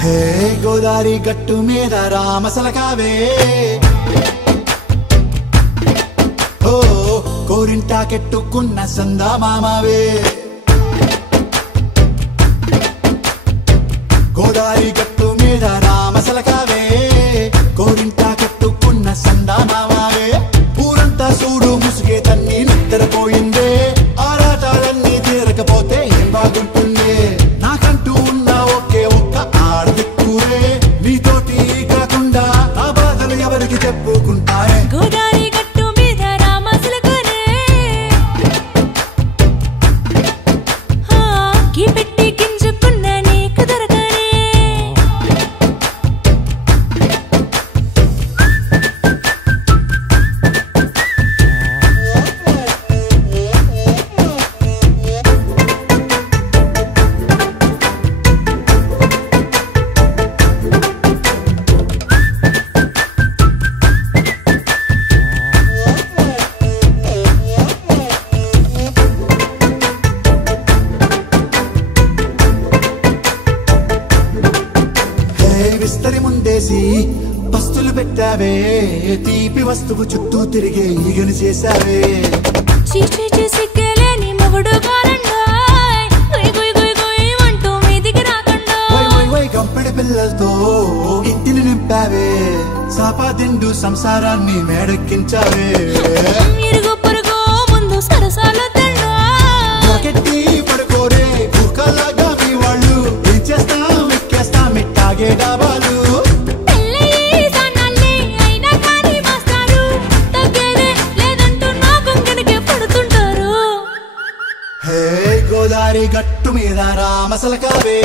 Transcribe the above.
హే గోదారి గట్టు మీద రామసలకావే ఓ కోరింటా కెట్టుకున్న సందా మామావే గోదారి గట్టు మీద రామసలకావే కోరింటా కెట్టుకున్న సందా మామావే ఊరంతా చూడు ముసుగే తన్ని నిద్రపోయిందే ఆరాటాలన్నీ తీరకపోతే ఏం బాగుంటుంది నాకంటూ ఉన్న ఒకే ఒక్క ఆడదిక్కురే నీతోటి కాకుండా ఆ బాధలు ఎవరికి చెప్పుకుంటారే గోదారి గట్టు మీద రామసలకానే గీ పెట్టి గింజుకున్న నీకు దొరకనే విస్తరి ముందేసి పస్తులు పెట్టావే తీపి వస్తువు చుట్టూ తిరిగే ఈగను చేశావే సిగ్గలేని మొగుడు కారండాయ్ గుయ్ గుయ్ గుయ్ గుయ్ అంటూ మీదికి రాకండా వై గంపెడి పిల్లలతో ఇంటిని నింపావే సాపాదిండు సంసారాన్ని మేడెక్కించావే ఇరుగు పొరుగు ముందు సరసాల తండా రాకెట్టి పడుకోరే కుక్కలాగా మీ వాళ్ళు ఏం చేస్తాం ఎక్కేస్తాం ఇట్టాగే డాబాలు పెళ్ళయి సన్నాళ్ళే అయినా కానీ మాస్తారు తగ్గేదే లేదంటూ నా కొంగనికే పడుతుంటారు హే గోదారి గట్టు మీద రామసలకావే